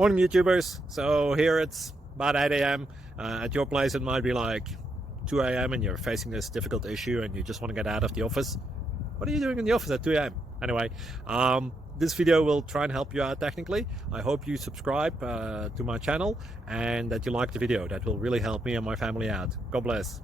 Morning YouTubers. So here it's about 8 a.m. At your place it might be like 2 a.m. and you're facing this difficult issue and you just want to get out of the office. What are you doing in the office at 2 a.m.? Anyway, this video will try and help you out technically. I hope you subscribe to my channel and that you like the video. That will really help me and my family out. God bless.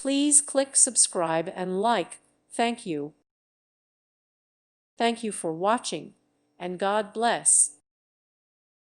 Please click subscribe and like. Thank you. Thank you for watching, and God bless.